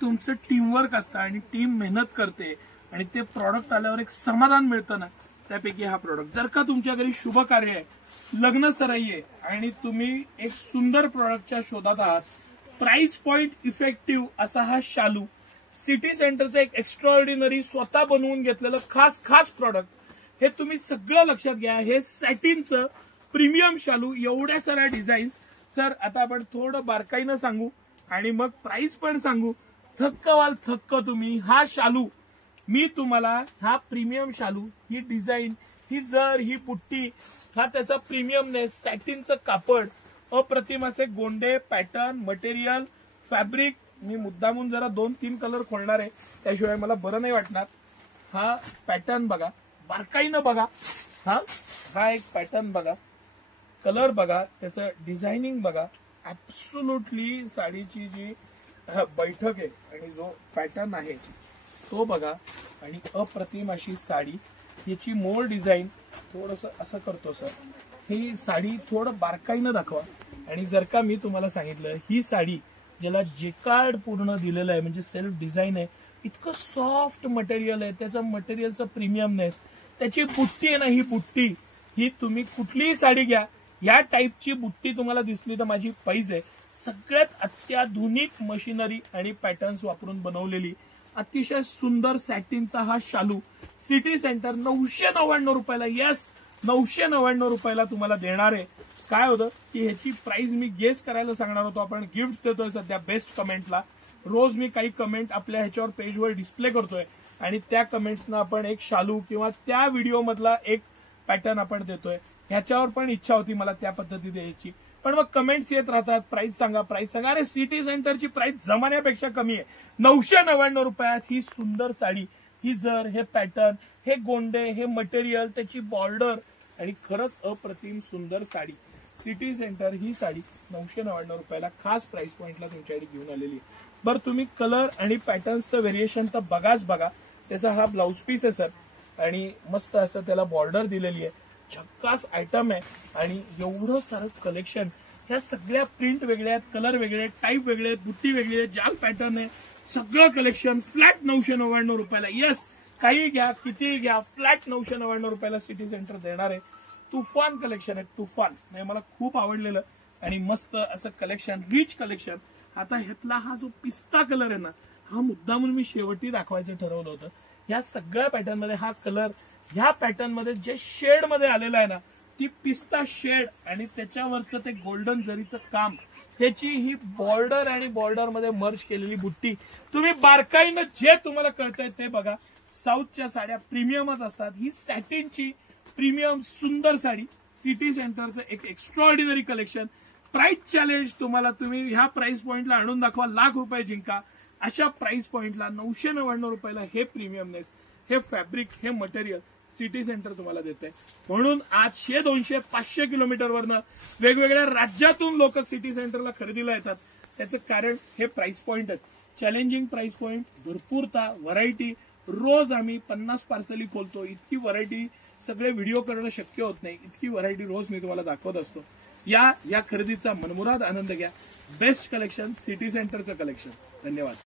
तुमचं टीमवर्क असतं आणि टीम मेहनत करते आणि ते प्रॉडक्ट आल्यावर एक समाधान मिळतं ना, त्यापैकी हा प्रॉडक्ट. जर का तुमच्या घरी शुभ कार्य आहे, लग्न सराई आहे आणि तुम्ही एक सुंदर प्रॉडक्टच्या शोधात आहात, प्राइस पॉइंट इफेक्टिव्ह असा हा शालू, सिटी सेंटरचं एक एक्स्ट्राऑर्डिनरी स्वतः बनवून घेतलेलं खास प्रॉडक्ट, हे तुम्ही सगळं लक्षात घ्या. हे सॅटिनचं प्रीमियम शालू, एवढ्या साऱ्या डिझाईन्स. सर आता आपण थोडं बारकाईनं सांगू आणि मग प्राइस पण सांगू. थक्क व्हाल थक्क तुम्ही. हा शालू मी तुम्हाला, हा प्रीमियम शालू, ही डिझाईन, ही जर ही पुट्टी, हा त्याचा प्रीमियमनेस, सॅटिनचं कापड, अप्रतिम असे गोंडे, पॅटर्न, मटेरियल, फॅब्रिक. मी मुद्दामून जरा 2-3 कलर खोलणार आहे, त्याशिवाय मला बरं नाही वाटणार. हा पॅटर्न बघा, बारकाईनं बघा. हा एक पॅटर्न बघा, कलर बघा, त्याचं डिझायनिंग बघा. ऍब्सोल्युटली साडीची जी बैठक आहे आणि जो पॅटर्न आहे तो बघा. आणि अप्रतिम अशी साडी, याची मोर डिझाईन. थोडंसं असं करतो सर, ही साडी थोडं बारकाईनं दाखवा. आणि जर का मी तुम्हाला सांगितलं, ही साडी ज्याला जेकार्ड पूर्ण दिलेलं आहे, म्हणजे सेल्फ डिझाईन आहे, इतकं सॉफ्ट मटेरियल आहे, त्याचं मटेरियलचं प्रीमियमनेस, त्याची बुट्टी आहे ना, ही बुट्टी, ही तुम्ही कुठलीही साडी घ्या, या टाईपची बुट्टी तुम्हाला दिसली तर माझी पैज आहे. सगळ्यात अत्याधुनिक मशिनरी आणि पॅटर्न्स वापरून बनवलेली अतिशय सुंदर सॅटिनचा हा शालू सिटी सेंटर 999 रुपयाला, येस 999 रुपयाला तुम्हाला देणार आहे. काय होतं की ह्याची प्राइस मी गेस करायला सांगणार होतो. आपण गिफ्ट देतोय सध्या बेस्ट कमेंटला. रोज मी काही कमेंट आपल्या ह्याच्यावर पेजवर डिस्प्ले करतोय आणि त्या कमेंट्सना आपण एक शालू किंवा त्या व्हिडिओ मधला एक पॅटर्न आपण देतोय. ह्याच्यावर पण इच्छा होती मला त्या पद्धती द्यायची, पण मग कमेंट्स येत राहतात, प्राइस सांगा प्राइस सांगा. अरे सिटी सेंटरची प्राइस जमान्यापेक्षा कमी आहे. 999 रुपयात ही सुंदर साडी, ही जर, हे पॅटर्न, हे गोंडे, हे मटेरियल, त्याची बॉर्डर आणि खरंच अप्रतिम सुंदर साडी. सिटी सेंटर ही साडी 999 रुपयाला खास प्राइस पॉइंटला तुमच्याकडे घेऊन आलेली आहे. बरं तुम्ही कलर आणि पॅटर्न्सचं व्हेरिएशन तर बघाच बघा. त्याचा हा ब्लाउज पीस आहे सर आणि मस्त असं त्याला बॉर्डर दिलेली आहे. झक्कास आयटम आहे आणि एवढं सारं कलेक्शन. ह्या सगळ्या प्रिंट वेगळ्या आहेत, कलर वेगळे आहेत, टाईप वेगळे आहेत, बुट्टी वेगळी आहे, जाल पॅटर्न आहे. सगळं कलेक्शन फ्लॅट 999 रुपयाला. येस, काही घ्या, कितीही घ्या, फ्लॅट 999 रुपयाला सिटी सेंटर देणार आहे. तुफान कलेक्शन आहे, तुफान. म्हणजे मला खूप आवडलेलं आणि मस्त असं कलेक्शन, रिच कलेक्शन. आता ह्यातला हा जो पिस्ता कलर आहे ना, हा मुद्दा म्हणून मी शेवटी दाखवायचं ठरवलं होतं. या सगळ्या पॅटर्न मध्ये हा कलर, ह्या पॅटर्न मध्ये जे शेड मध्ये आलेला आहे ना, ती पिस्ता शेड आणि त्याच्यावरचं ते गोल्डन जरीचं काम, ह्याची ही बॉर्डर आणि बॉर्डर मध्ये मर्ज केलेली बुट्टी. तुम्ही बारकाईनं जे तुम्हाला कळतंय ते बघा. साऊथच्या साड्या प्रीमियमच असतात. ही सॅटिनची प्रीमियम सुंदर साडी, सिटी सेंटरचं एक एक्स्ट्राऑर्डिनरी कलेक्शन. प्राइस चॅलेंज तुम्हाला, तुम्ही ह्या प्राइस पॉइंटला आणून दाखवा, लाख रुपये जिंका. अशा प्राइस पॉइंटला 999 रुपयाला हे प्रीमियमनेस, हे फॅब्रिक, हे मटेरियल सिटी सेंटर तुम्हाला देते. म्हणून आज 100, 200, 500 किलोमीटरवरनं वेगवेगळ्या राज्यातून लोक सिटी सेंटरला खरेदीला येतात. त्याचं कारण हे प्राइस पॉइंट आहेत. चॅलेंजिंग प्राइस पॉइंट, भरपूरता, व्हरायटी. रोज आम्ही 50 पार्सली खोलतो. इतकी व्हरायटी सगळे व्हिडिओ करणं शक्य होत नाही. इतकी व्हरायटी रोज मी तुम्हाला दाखवत असतो. या खरेदीचा मनमुराद आनंद घ्या. बेस्ट कलेक्शन, सिटी सेंटरचं कलेक्शन. धन्यवाद.